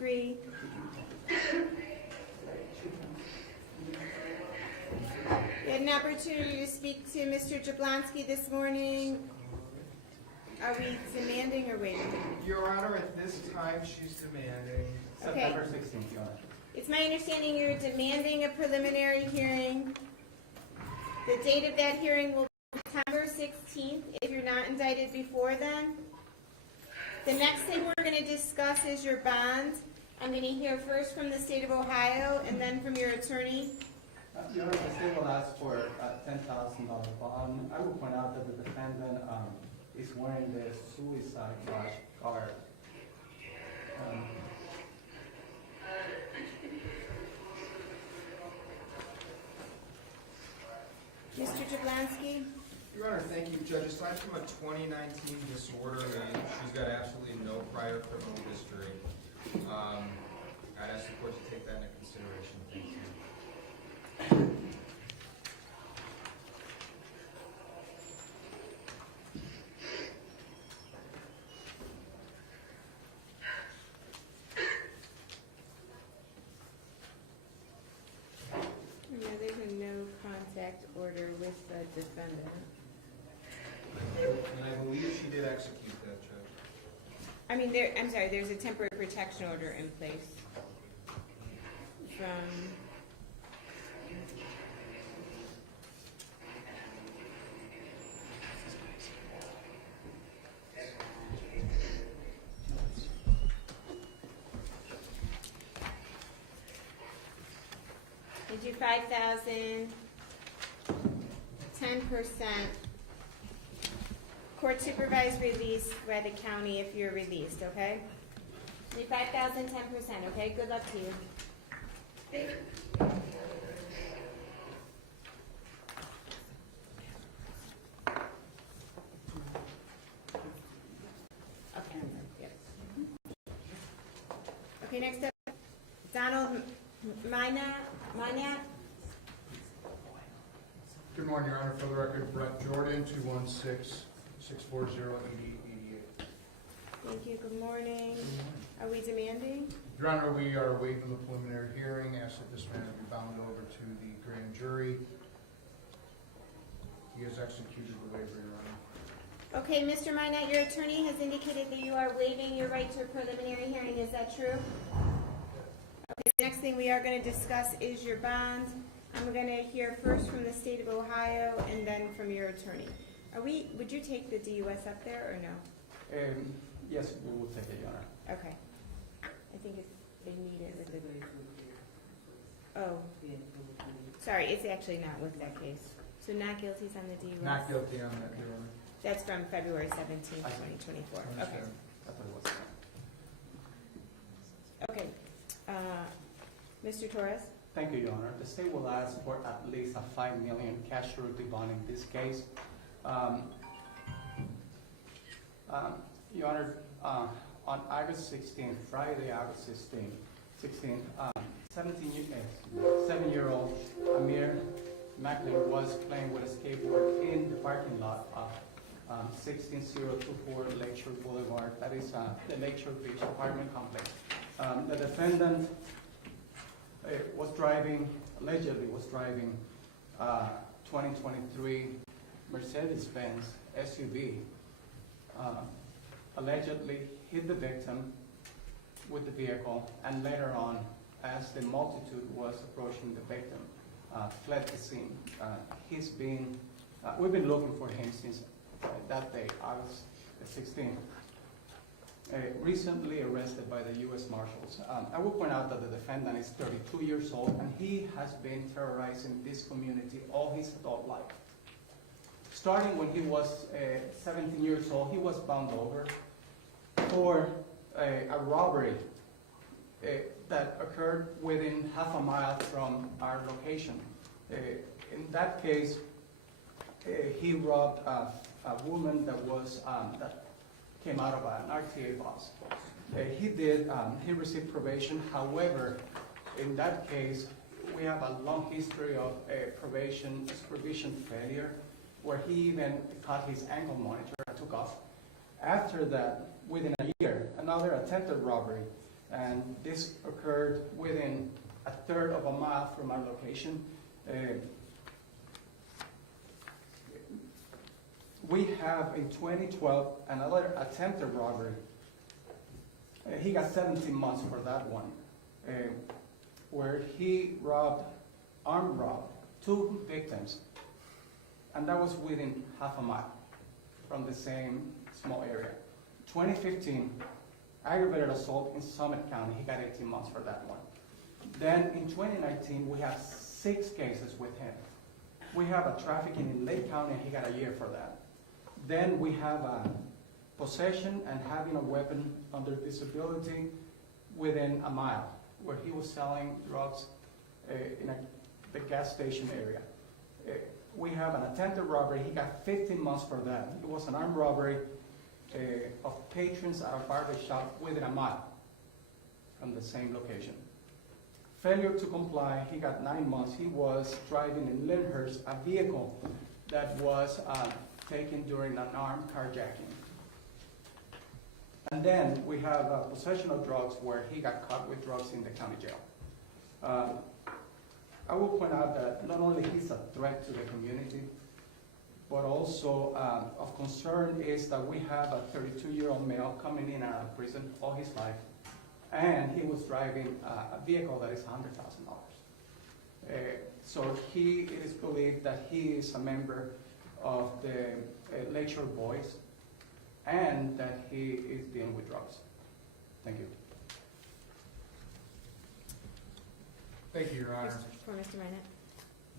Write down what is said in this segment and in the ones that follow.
agree. We had an opportunity to speak to Mr. Jablonski this morning. Are we demanding or waiting? Your Honor, at this time, she's demanding. Okay. September 16th, Your Honor. It's my understanding you're demanding a preliminary hearing. The date of that hearing will be September 16th if you're not indicted before then. The next thing we're going to discuss is your bond. I'm going to hear first from the state of Ohio and then from your attorney. Your Honor, the state will ask for a $10,000 bond. I will point out that the defendant is wearing the suicide watch guard. Mr. Jablonski? Your Honor, thank you, Judge. Aside from a 2019 disorder, and she's got absolutely no prior criminal history. I'd ask the court to take that into consideration. Thank you. No, there's a no contact order with the defendant. And I believe she did execute that, Judge. I mean, there's a temporary protection order in place from you do 5,000, 10%. Court supervised release by the county if you're released, okay? Do 5,000, 10%, okay? Good luck to you. Okay. Yep. Okay, next up, Donald Minat. Good morning, Your Honor. For the record, Brett Jordan, 216-640-8888. Thank you. Good morning. Are we demanding? Your Honor, we are waiving the preliminary hearing. Ask that this matter be bound over to the grand jury. He has executed the waiver, Your Honor. Okay, Mr. Minat, your attorney has indicated that you are waiving your right to a preliminary hearing. Is that true? Okay, the next thing we are going to discuss is your bond. I'm going to hear first from the state of Ohio and then from your attorney. Would you take the DUS up there or no? Yes, we will take it, Your Honor. Okay. I think they need it with the... Oh. Sorry, it's actually not with that case. So not guilty is on the DUS? Not guilty on that, Your Honor. That's from February 17th, 2024. Okay. I thought it was. Okay. Mr. Torres? Thank you, Your Honor. The state will ask for at least a $5 million cash surety bond in this case. Your Honor, on August 16th, Friday, August 16th, 7-year-old Amir Macklin was playing with a skateboard in the parking lot of 16024 Lakeshore Boulevard. That is the Lakeshore Beach apartment complex. The defendant allegedly was driving 2023 Mercedes-Benz SUV. Allegedly hit the victim with the vehicle, and later on, as the multitude was approaching the victim, fled the scene. We've been looking for him since that day, August 16th. Recently arrested by the U.S. Marshals. I will point out that the defendant is 32 years old, and he has been terrorizing this community all his adult life. Starting when he was 17 years old, he was bound over for a robbery that occurred within half a mile from our location. In that case, he robbed a woman that came out of an RTA bus. He received probation. However, in that case, we have a long history of supervision failure, where he even caught his ankle monitor and took off. After that, within a year, another attempted robbery And this occurred within a third of a mile from our location. We have in 2012 another attempted robbery. He got 17 months for that one, where he armed robbed 2 victims, and that was within half a mile from the same small area. 2015, aggravated assault in Summit County, he got 18 months for that one. Then in 2019, we have 6 cases with him. We have a trafficking in Lake County, and he got a year for that. Then we have possession and having a weapon under disability within a mile, where he was selling drugs in the gas station area. We have an attempted robbery. He got 15 months for that. It was an armed robbery of patrons at a barber shop within a mile from the same location. Failure to comply, he got 9 months. He was driving in Lyndhurst a vehicle that was taken during an armed carjacking. And then we have possession of drugs, where he got caught with drugs in the county jail. I will point out that not only he's a threat to the community, but also of concern is that we have a 32-year-old male coming in and out of prison all his life, and he was driving a vehicle that is $100,000. So it is believed that he is a member of the Lakeshore Boys, and that he is dealing with drugs. Thank you. Thank you, Your Honor. For Mr. Minot.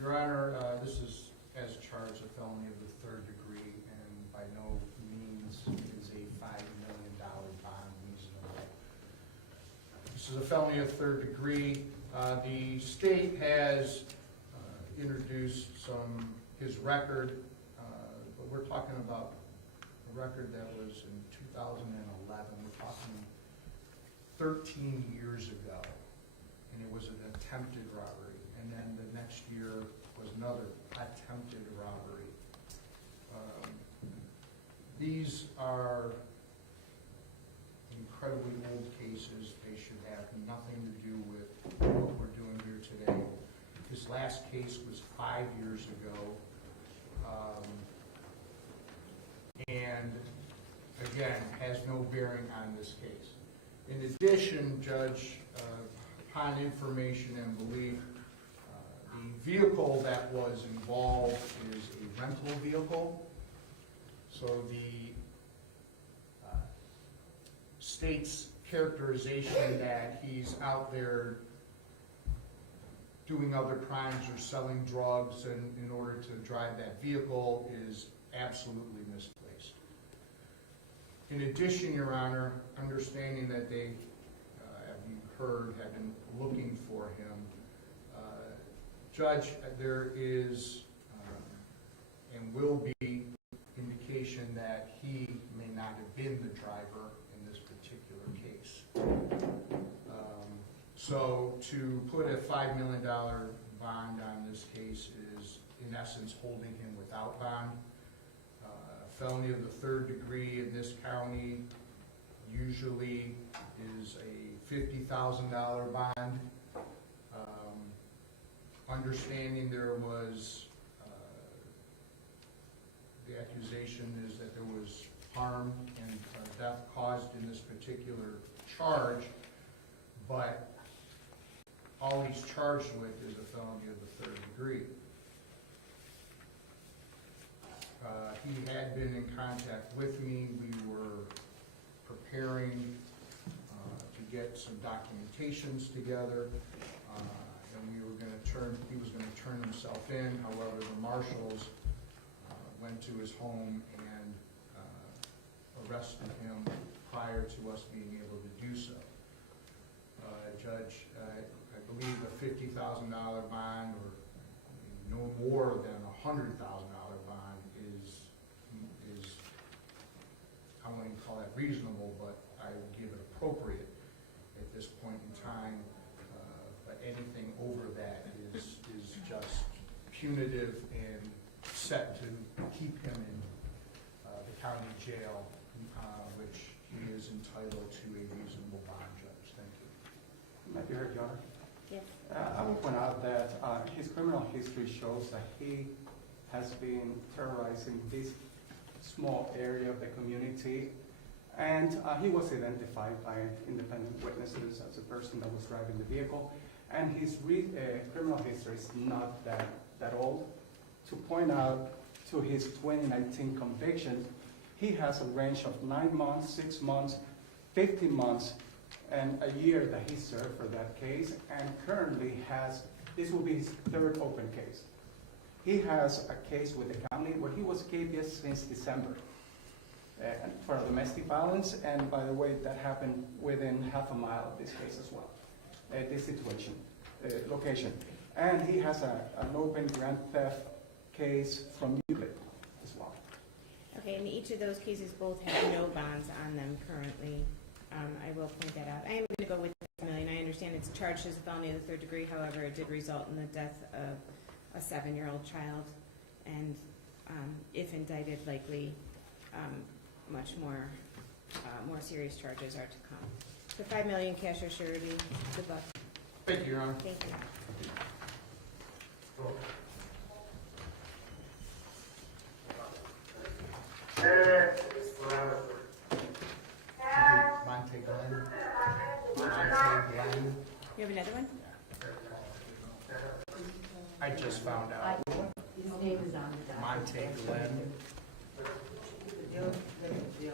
Your Honor, this is as charged a felony of the 3rd degree, and by no means is a $5 million bond reasonable. This is a felony of 3rd degree. The state has introduced his record, but we're talking about a record that was in 2011. We're talking 13 years ago, and it was an attempted robbery. And then the next year was another attempted robbery. These are incredibly old cases. They should have nothing to do with what we're doing here today. This last case was 5 years ago. And again, has no bearing on this case. In addition, Judge, upon information and belief, the vehicle that was involved is a rental vehicle. So the state's characterization that he's out there doing other crimes or selling drugs in order to drive that vehicle is absolutely misplaced. In addition, Your Honor, understanding that they, as you heard, have been looking for him, Judge, there is and will be indication that he may not have been the driver in this particular case. So to put a $5 million bond on this case is, in essence, holding him without bond. Felony of the 3rd degree in this county usually is a $50,000 bond. Understanding there was, the accusation is that there was harm and death caused in this particular charge, but all he's charged with is a felony of the 3rd degree. He had been in contact with me. We were preparing to get some documentations together, and he was going to turn himself in. However, the marshals went to his home and arrested him prior to us being able to do so. Judge, I believe a $50,000 bond, or no more than a $100,000 bond is, I won't even call that reasonable, but I would give it appropriate at this point in time. But anything over that is just punitive and set to keep him in the county jail, which he is entitled to a reasonable bond, Judge. Thank you. Your Honor. Yes. I will point out that his criminal history shows that he has been terrorizing this small area of the community, and he was identified by independent witnesses as a person that was driving the vehicle, and his criminal history is not that old. To point out to his 2019 conviction, he has a range of 9 months, 6 months, 15 months, and a year that he served for that case, and currently this will be his third open case. He has a case with the county where he was habeas since December for domestic violence, and by the way, that happened within half a mile of this case as well, this situation, location. And he has an open grand theft case from Euclid as well. Okay, and each of those cases both have no bonds on them currently. I will point that out. I am going to go with $5 million. I understand it's charged as a felony of the third degree. However, it did result in the death of a 7-year-old child, and if indicted, likely much more serious charges are to come. So $5 million cash or surety. Good luck. Thank you, Your Honor. Thank you. Monte Glen. Monte Glen. You have another one? I just found out. His name is on the document. Monte Glen. The